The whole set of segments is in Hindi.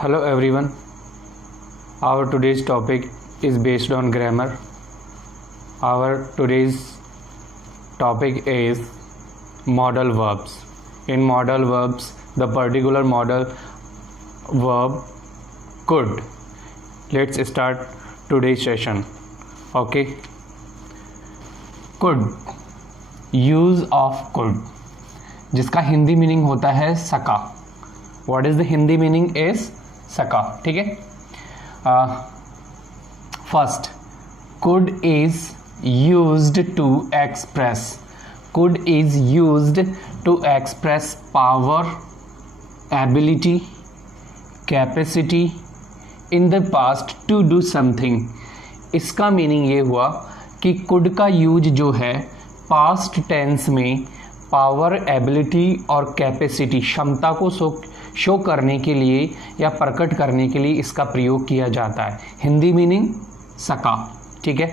Hello everyone. Our today's topic is based on grammar. Our today's topic is modal verbs. In modal verbs, the particular modal verb could. Let's start today's session. Okay. Could. Use of could, जिसका हिंदी मीनिंग होता है सका. What is the Hindi meaning is सका. ठीक है. First, could is used to express. Could is used to express power, ability, capacity in the past to do something. इसका मीनिंग ये हुआ कि could का यूज जो है पास्ट टेंस में पावर, एबिलिटी और कैपेसिटी, क्षमता को शो करने के लिए या प्रकट करने के लिए इसका प्रयोग किया जाता है. हिंदी मीनिंग सका. ठीक है.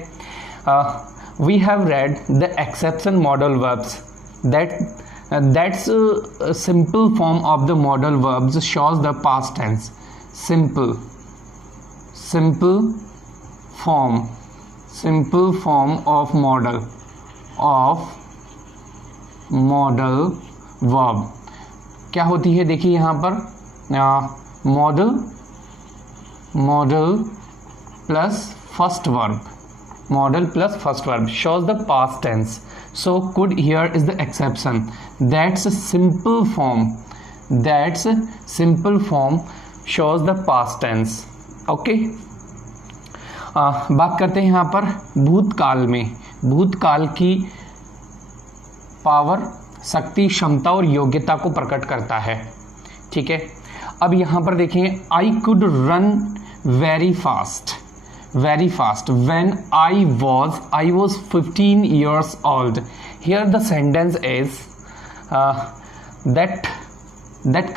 We have read the exception modal verbs. That's simple form of the modal verbs shows the past tense. Simple form of modal verb क्या होती है. देखिए यहाँ पर modal plus first verb shows the past tense. So could here is the exception. That's simple form shows the past tense. Okay. बात करते हैं यहाँ पर भूतकाल में. भूतकाल की पावर, शक्ति, क्षमता और योग्यता को प्रकट करता है. ठीक है. अब यहाँ पर देखें, I could run very fast when I was 15 years old. Here the sentence is that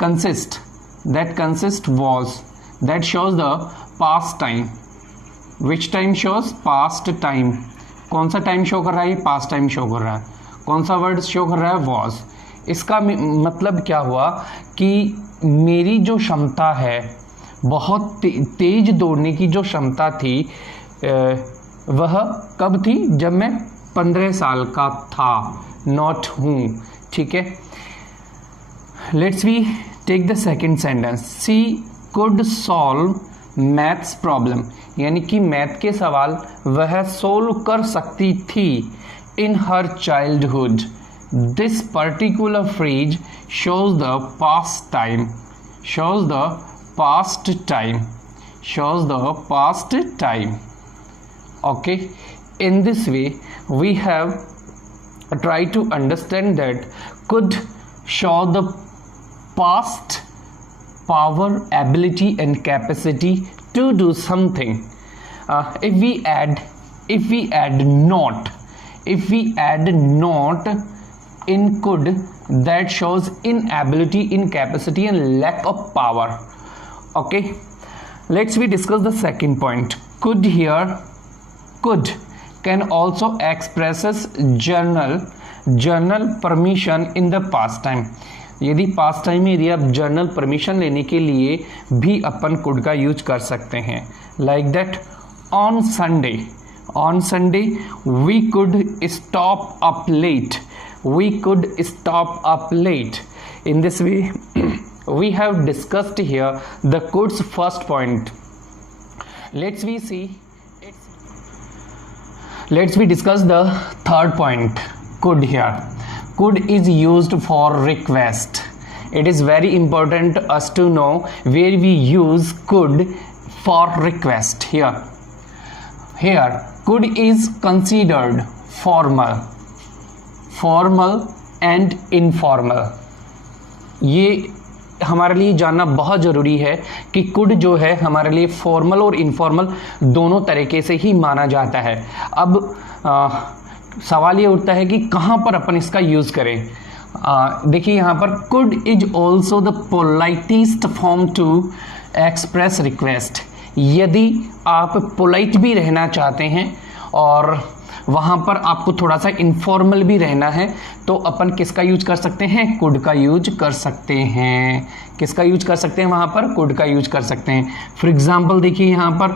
consist was, that shows the past time. Which time shows past time. कौन सा टाइम शो कर रहा है? ये पास्ट टाइम शो कर रहा है. कौन सा वर्ड शो कर रहा है? वॉज. इसका मतलब क्या हुआ कि मेरी जो क्षमता है, बहुत तेज दौड़ने की जो क्षमता थी, वह कब थी? जब मैं 15 साल का था, नॉट हूँ. ठीक है. Let's we take the second sentence. She could solve maths problem. यानी कि मैथ के सवाल वह सोल्व कर सकती थी in her childhood. This particular phrase shows the past time. Okay. In this way, we have tried to understand that could show the past power, ability and capacity to do something. If we add not in could, that shows inability, incapacity and lack of power. Okay. Let's we discuss the second point. Could can also expresses journal permission in the past time. यदि पास्ट टाइम में यदि आप जर्नल परमिशन लेने के लिए भी अपन कुड का यूज कर सकते हैं. Like that on Sunday we could stop up late. In this way we have discussed here the could's first point. Let's we discuss the third point. Could here. Could is used for request. It is very important us to know where we use could for request. Here could is considered formal and informal. ये हमारे लिए जानना बहुत ज़रूरी है कि कुड जो है हमारे लिए फॉर्मल और इनफॉर्मल दोनों तरीके से ही माना जाता है. अब सवाल ये उठता है कि कहाँ पर अपन इसका यूज़ करें. देखिए यहाँ पर could is also the politest form to express request. यदि आप पोलाइट भी रहना चाहते हैं और वहां पर आपको थोड़ा सा इनफॉर्मल भी रहना है, तो अपन किसका यूज कर सकते हैं, कुड का यूज कर सकते हैं। किसका यूज कर सकते हैं, वहां पर कुड का यूज कर सकते हैं। फॉर एग्जाम्पल देखिए यहां पर,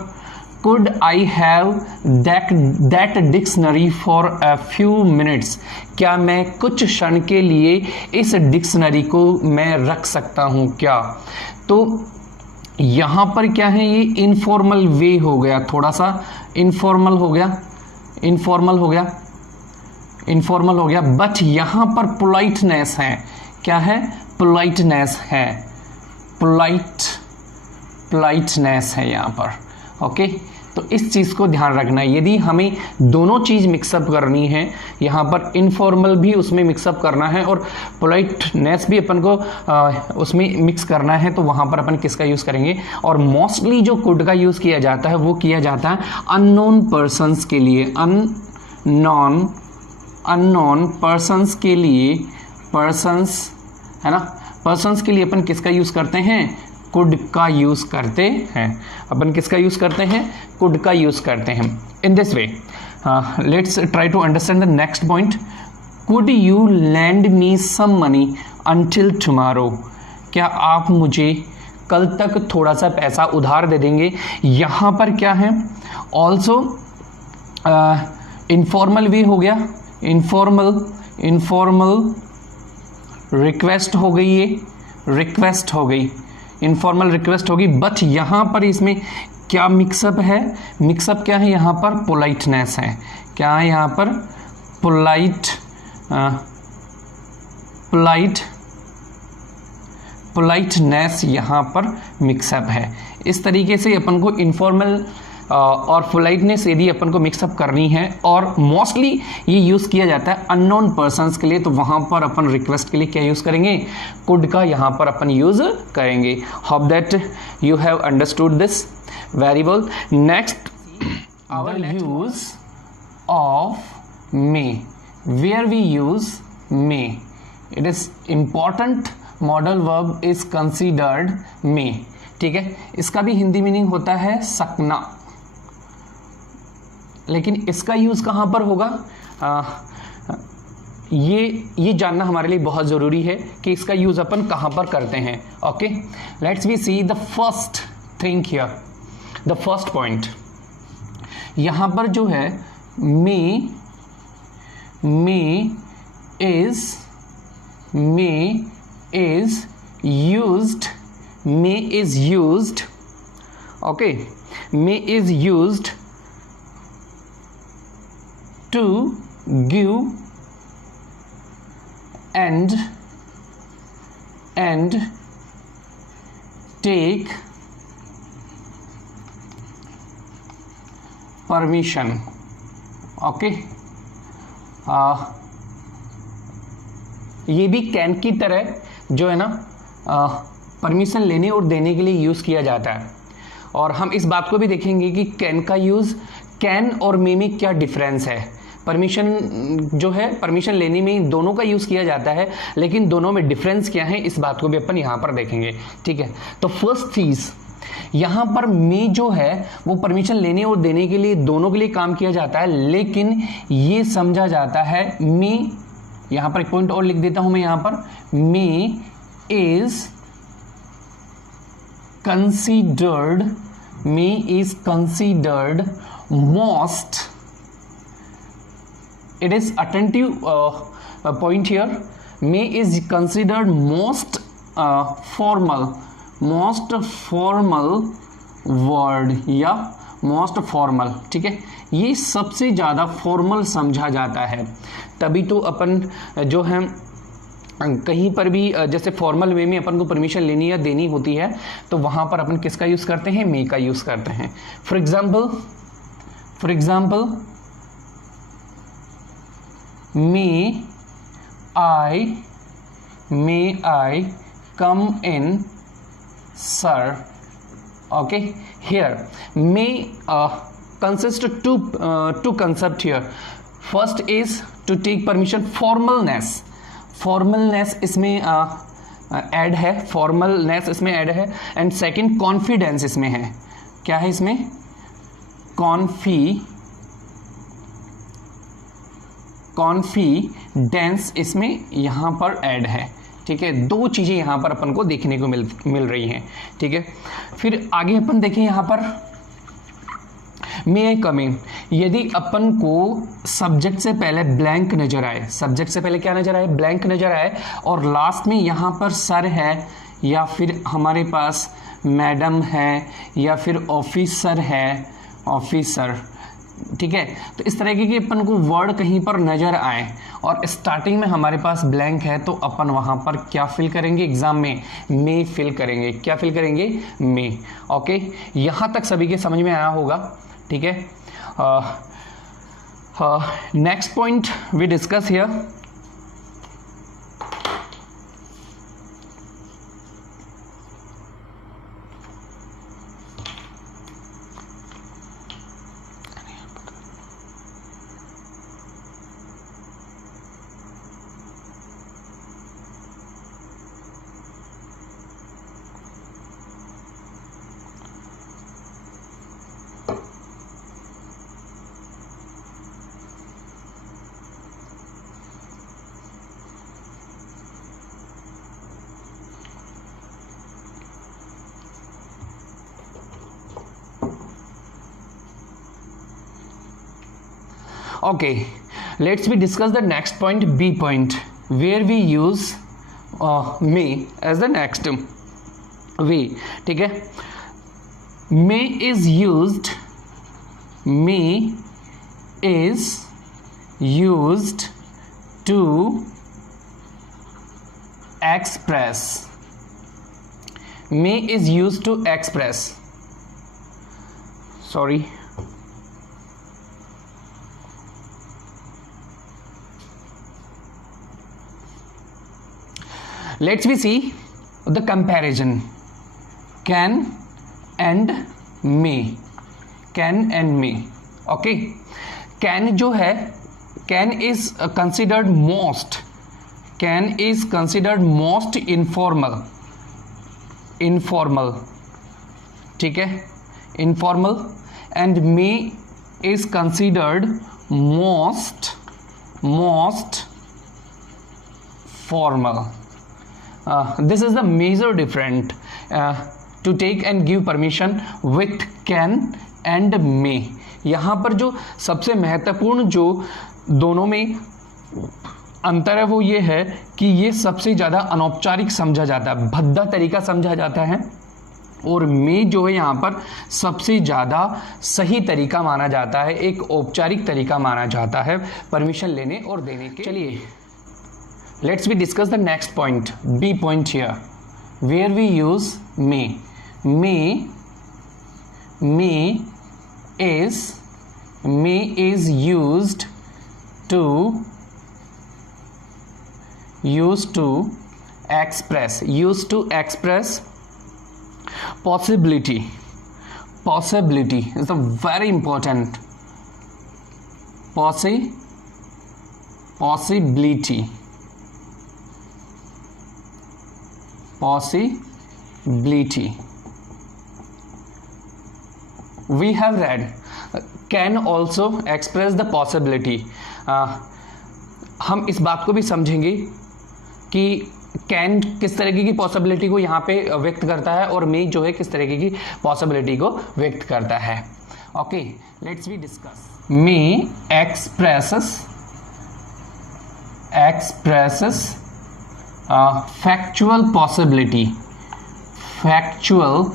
could I have that dictionary for a few minutes, क्या मैं कुछ क्षण के लिए इस डिक्शनरी को मैं रख सकता हूं क्या। तो यहां पर क्या है, ये इनफॉर्मल वे हो गया, थोड़ा सा इनफॉर्मल हो गया, इनफॉर्मल हो गया, बट यहां पर पोलाइटनेस है। क्या है, पोलाइटनेस है, पोलाइटनेस है यहां पर। ओके, तो इस चीज़ को ध्यान रखना है। यदि हमें दोनों चीज़ मिक्सअप करनी है, यहाँ पर इनफॉर्मल भी उसमें मिक्सअप करना है और पोलाइटनेस भी अपन को उसमें मिक्स करना है, तो वहाँ पर अपन किसका यूज़ करेंगे। और मोस्टली जो कुड का यूज़ किया जाता है वो किया जाता है अननोन पर्सन्स के लिए, अननोन पर्सन्स के लिए, पर्सन्स है ना, पर्सन्स के लिए अपन किसका यूज़ करते हैं, कुड का यूज करते हैं। अपन किसका यूज करते हैं, कुड का यूज करते हैं। In this way let's try to understand the next point. Could you lend me some money until tomorrow, क्या आप मुझे कल तक थोड़ा सा पैसा उधार दे देंगे। यहां पर क्या है, ऑल्सो इनफॉर्मल वे हो गया, इनफॉर्मल रिक्वेस्ट हो गई, ये रिक्वेस्ट हो गई, इनफॉर्मल रिक्वेस्ट होगी। बट यहां पर इसमें क्या मिक्सअप है, मिक्सअप क्या है यहां पर, पोलाइटनेस है। क्या है यहां पर, पोलाइटनेस यहां पर मिक्सअप है। इस तरीके से अपन को इनफॉर्मल और पोलाइटनेस यदि अपन को मिक्सअप करनी है, और मोस्टली ये यूज़ किया जाता है अननोन पर्सन्स के लिए, तो वहाँ पर अपन रिक्वेस्ट के लिए क्या यूज़ करेंगे, कुड का यहाँ पर अपन यूज़ करेंगे। Hope that you have understood this very well. Next, our use of may, where we use may, it is important modal verb is considered may. ठीक है, इसका भी हिंदी मीनिंग होता है सकना, लेकिन इसका यूज कहां पर होगा, ये जानना हमारे लिए बहुत जरूरी है कि इसका यूज अपन कहां पर करते हैं। Okay, let's we see the first thing here, the first point. यहां पर जो है may is used, okay, may is used to give and take permission. Okay, ये भी कैन की तरह जो है ना परमिशन लेने और देने के लिए यूज़ किया जाता है। और हम इस बात को भी देखेंगे कि कैन का यूज़, कैन और मे में क्या डिफरेंस है। परमिशन जो है, परमिशन लेने में दोनों का यूज़ किया जाता है, लेकिन दोनों में डिफरेंस क्या है इस बात को भी अपन यहाँ पर देखेंगे। ठीक है, तो फर्स्ट चीज़ यहाँ पर मे जो है वो परमिशन लेने और देने के लिए दोनों के लिए काम किया जाता है, लेकिन ये समझा जाता है मे, यहाँ पर एक पॉइंट और लिख देता हूँ मैं यहाँ पर, may is considered most, it is attentive point here, may is considered most formal word या most formal। ठीक है, ये सबसे ज़्यादा फॉर्मल समझा जाता है, तभी तो अपन जो है कहीं पर भी जैसे फॉर्मल वे में अपन को परमिशन लेनी या देनी होती है, तो वहाँ पर अपन किसका यूज़ करते हैं, मे का यूज़ करते हैं। For example may I come in sir. Okay, here may consist two concept here. First is to take permission, formalness इसमें ऐड है, फॉर्मलनेस इसमें ऐड है, एंड सेकंड कॉन्फिडेंस इसमें है। क्या है इसमें, कॉन्फिडेंस इसमें यहाँ पर ऐड है, ठीक है। दो चीज़ें यहाँ पर अपन को देखने को मिल रही हैं, ठीक है। फिर आगे अपन देखें यहाँ पर मे आई कम इन। यदि अपन को सब्जेक्ट से पहले ब्लैंक नजर आए, सब्जेक्ट से पहले क्या नजर आए, ब्लैंक नजर आए, और लास्ट में यहाँ पर सर है या फिर हमारे पास मैडम है या फिर ऑफिसर है, ऑफिसर, ठीक है। तो इस तरह की अपन को वर्ड कहीं पर नजर आए और स्टार्टिंग में हमारे पास ब्लैंक है, तो अपन वहां पर क्या फिल करेंगे एग्जाम में, मे फिल करेंगे। क्या फिल करेंगे, मे। ओके, यहां तक सभी के समझ में आया होगा, ठीक है। Next point we discuss here, okay, let's we discuss the next point, B point, where we use may as the next way, ठीक है। may is used to express, may is used to express, sorry, let's we see the comparison can and may, can and may, okay। can जो है, can is considered most, can is considered most informal, informal, ठीक है, informal, and may is considered most formal. This is the major difference to take and give permission with can and may। यहाँ पर जो सबसे महत्वपूर्ण जो दोनों में अंतर है वो ये है कि ये सबसे ज़्यादा अनौपचारिक समझा जाता है, भद्दा तरीका समझा जाता है, और मे जो है यहाँ पर सबसे ज़्यादा सही तरीका माना जाता है, एक औपचारिक तरीका माना जाता है परमिशन लेने और देने के। चलिए let's we discuss the next point, B point here, where we use may is used to express possibility is a very important, possibility, we have read can also express the possibility। हम इस बात को भी समझेंगे कि कैन किस तरीके की पॉसिबिलिटी को यहाँ पे व्यक्त करता है और मे जो है किस तरीके की पॉसिबिलिटी को व्यक्त करता है। Okay, let's we discuss. May expresses factual possibility factual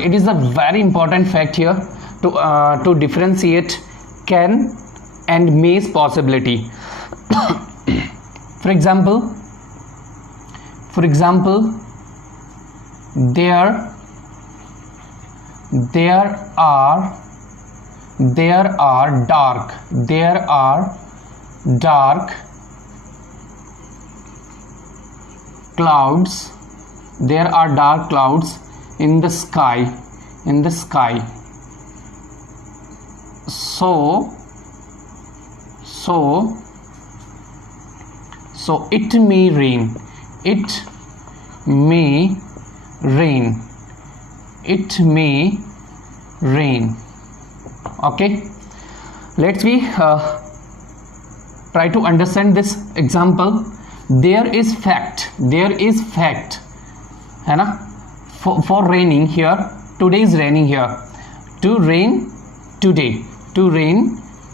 it is a very important fact here to differentiate can and may's possibility। for example there are dark clouds, in the sky, so it may rain, it may rain, it may rain. Okay, let's we try to understand this example. There is fact, है ना, for raining here, today is raining here, to rain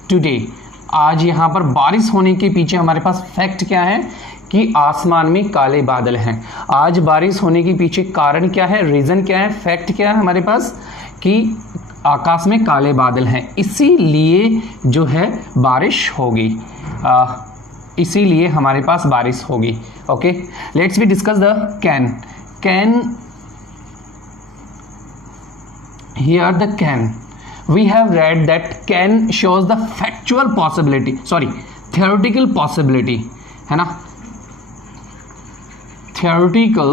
today, आज यहाँ पर बारिश होने के पीछे हमारे पास फैक्ट क्या है कि आसमान में काले बादल हैं। आज बारिश होने के पीछे कारण क्या है, रीजन क्या है, फैक्ट क्या है हमारे पास कि आकाश में काले बादल हैं, इसीलिए जो है बारिश होगी, इसीलिए हमारे पास बारिश होगी। Okay, let's we discuss the can here the can. We have read that can shows the factual possibility, sorry, theoretical possibility, है ना, theoretical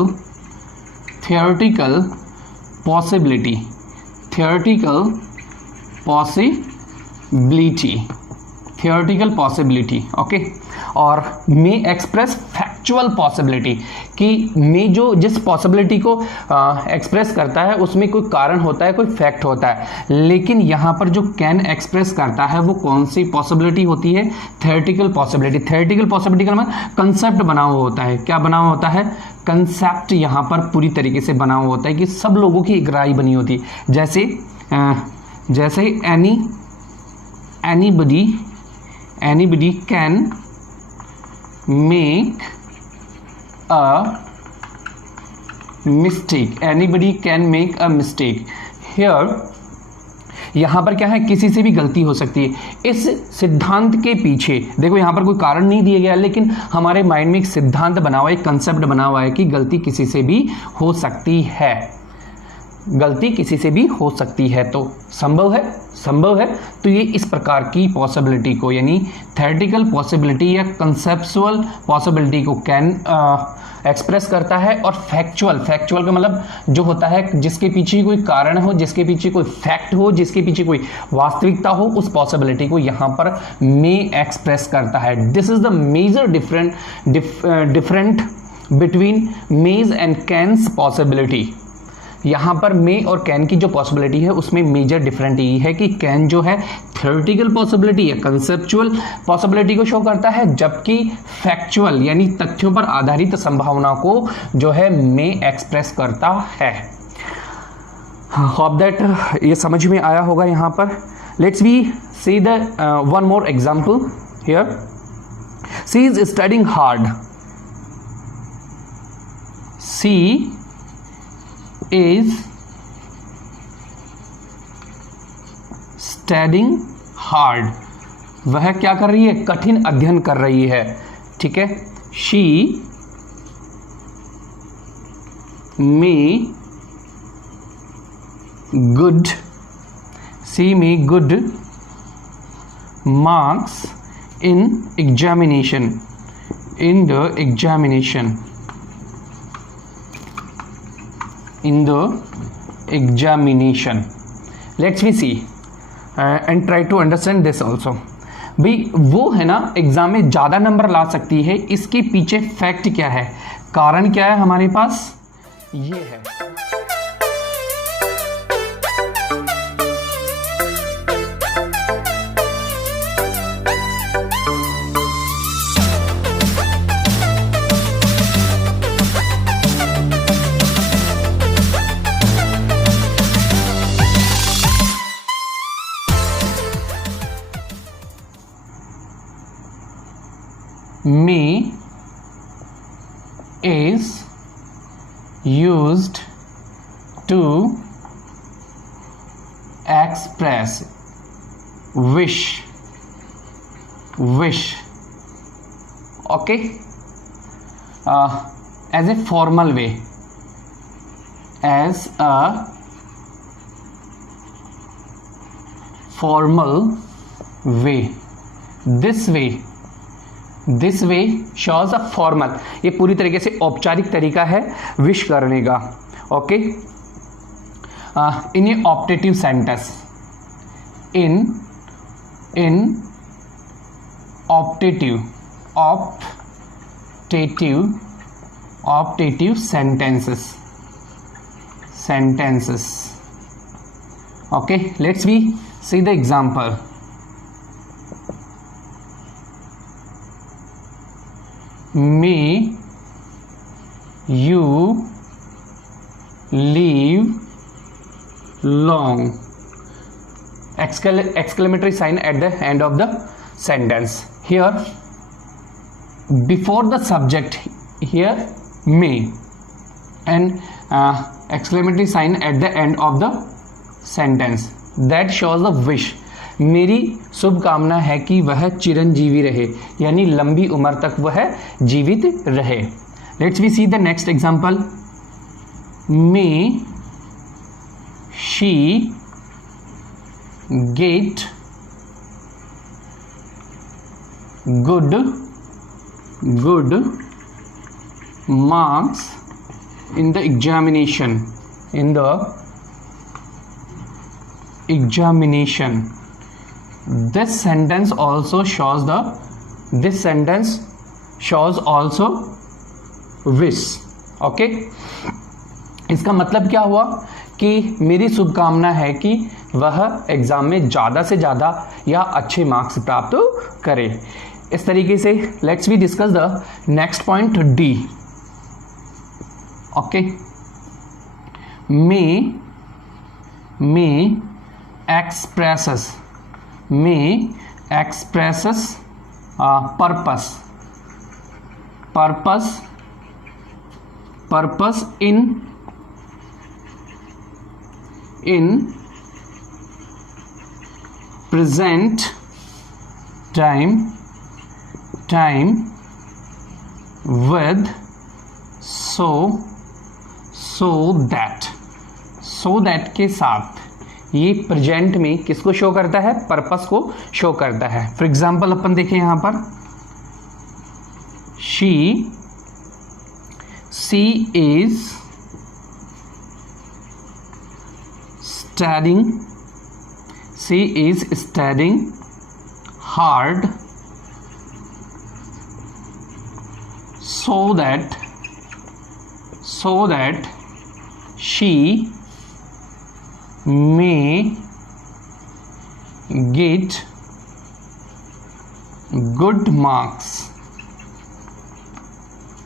possibility, ओके। और मे एक्सप्रेस फैक्चुअल पॉसिबिलिटी, कि मे जो जिस पॉसिबिलिटी को एक्सप्रेस करता है उसमें कोई कारण होता है, कोई फैक्ट होता है, लेकिन यहाँ पर जो कैन एक्सप्रेस करता है वो कौन सी पॉसिबिलिटी होती है, थ्योरेटिकल पॉसिबिलिटी। थ्योरेटिकल पॉसिबिलिटी का मतलब कंसेप्ट बना हुआ होता है, क्या बना हुआ होता है, कंसेप्ट यहाँ पर पूरी तरीके से बना हुआ होता है कि सब लोगों की एक राय बनी होती है। जैसे anybody can make a mistake, here यहाँ पर क्या है, किसी से भी गलती हो सकती है। इस सिद्धांत के पीछे देखो, यहाँ पर कोई कारण नहीं दिया गया, लेकिन हमारे माइंड में एक सिद्धांत बना हुआ है, एक कंसेप्ट बना हुआ है कि गलती किसी से भी हो सकती है, गलती किसी से भी हो सकती है, तो संभव है। तो ये इस प्रकार की पॉसिबिलिटी को, यानी थ्योरेटिकल पॉसिबिलिटी या कंसेप्चुअल पॉसिबिलिटी को कैन एक्सप्रेस करता है। और फैक्चुअल का मतलब जो होता है जिसके पीछे कोई कारण हो, जिसके पीछे कोई फैक्ट हो, जिसके पीछे कोई वास्तविकता हो, उस पॉसिबिलिटी को यहाँ पर मे एक्सप्रेस करता है। This is the major different between may's and can's possibility. यहाँ पर मे और कैन की जो पॉसिबिलिटी है उसमें मेजर डिफरेंट यही है कि कैन जो है थ्योरेटिकल पॉसिबिलिटी या कंसेप्चुअल पॉसिबिलिटी को शो करता है, जबकि फैक्चुअल यानी तथ्यों पर आधारित संभावना को जो है मे एक्सप्रेस करता है। होप दैट ये समझ में आया होगा यहाँ पर। Let's we see the one more example here. She is studying hard, she is studying hard, वह क्या कर रही है, कठिन अध्ययन कर रही है, ठीक है। she may good marks in the examination. Let's we see and try to understand this also. भाई वो है ना एग्जाम में ज़्यादा नंबर ला सकती है, इसके पीछे फैक्ट क्या है, कारण क्या है हमारे पास, ये है। May is used to express wish, okay, as a formal way, this way shows a formal, ये पूरी तरीके से औपचारिक तरीका है विश करने का, okay. In A optative sentence, in optative optative sentences. Okay, let's we see the example. May you live long. Exclamatory sign at the end of the sentence. Here, before the subject, here may, and exclamatory sign at the end of the sentence. That shows the wish. मेरी शुभकामना है कि वह चिरंजीवी रहे, यानी लंबी उम्र तक वह जीवित रहे. Let's we see the next example. May she get good marks in the examination. This sentence shows also wish. Okay, इसका मतलब क्या हुआ कि मेरी शुभकामना है कि वह एग्जाम में ज़्यादा से ज़्यादा या अच्छे मार्क्स प्राप्त करे. इस तरीके से let's we discuss the next point D. Okay, may expresses purpose in present time with so that के साथ. ये प्रेजेंट में किसको शो करता है? पर्पस को शो करता है. फॉर एग्जाम्पल अपन देखें यहां पर, she is studying hard so that she may get good marks.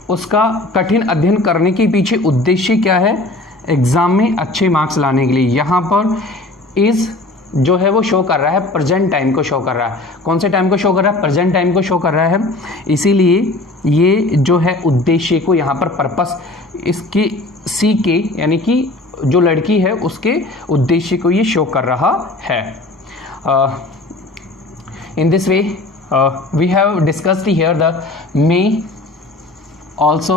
उसका कठिन अध्ययन करने के पीछे उद्देश्य क्या है? एग्जाम में अच्छे मार्क्स लाने के लिए. यहाँ पर इज जो है वो शो कर रहा है प्रेजेंट टाइम को शो कर रहा है. कौन से टाइम को शो कर रहा है? प्रेजेंट टाइम को शो कर रहा है. इसीलिए ये जो है उद्देश्य को यहाँ पर पर्पस इसके सी के यानी कि जो लड़की है उसके उद्देश्य को ये शो कर रहा है. In this way we have discussed here the may also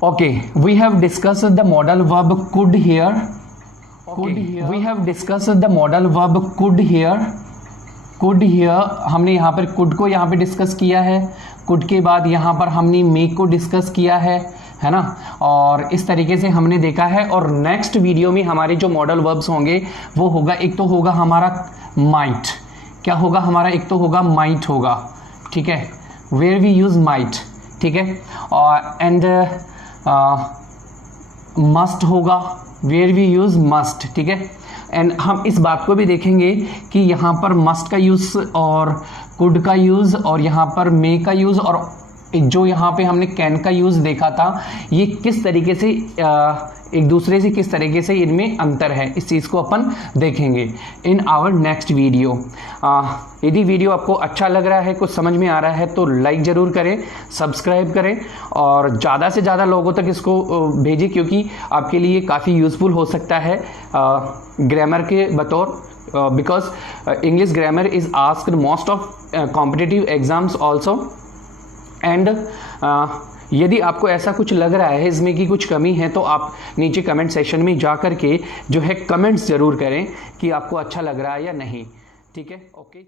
okay, we have discussed the modal verb could here. We have discussed the modal verb could here. हमने यहाँ पर could को यहाँ पे डिस्कस किया है. could के बाद यहाँ पर हमने may को डिस्कस किया है ना. और इस तरीके से हमने देखा है. और नेक्स्ट वीडियो में हमारे जो मॉडल वर्ब्स होंगे वो होगा, एक तो होगा हमारा might. क्या होगा हमारा? एक तो होगा might होगा, ठीक है, where we use might, ठीक है. और एंड must होगा, वेयर वी यूज मस्ट, ठीक है. एंड हम इस बात को भी देखेंगे कि यहाँ पर मस्ट का यूज और कुड का यूज और यहाँ पर मे का यूज और जो यहाँ पे हमने कैन का यूज देखा था, ये किस तरीके से एक दूसरे से किस तरीके से इनमें अंतर है, इस चीज़ को अपन देखेंगे इन आवर नेक्स्ट वीडियो. यदि वीडियो आपको अच्छा लग रहा है, कुछ समझ में आ रहा है तो लाइक ज़रूर करें, सब्सक्राइब करें और ज़्यादा से ज़्यादा लोगों तक इसको भेजें, क्योंकि आपके लिए काफ़ी यूज़फुल हो सकता है ग्रामर के बतौर. Because English grammar is asked most of competitive exams also. And यदि आपको ऐसा कुछ लग रहा है इसमें कि कुछ कमी है तो आप नीचे कमेंट सेक्शन में जा कर के जो है कमेंट्स ज़रूर करें कि आपको अच्छा लग रहा है या नहीं. ठीक है, ओके।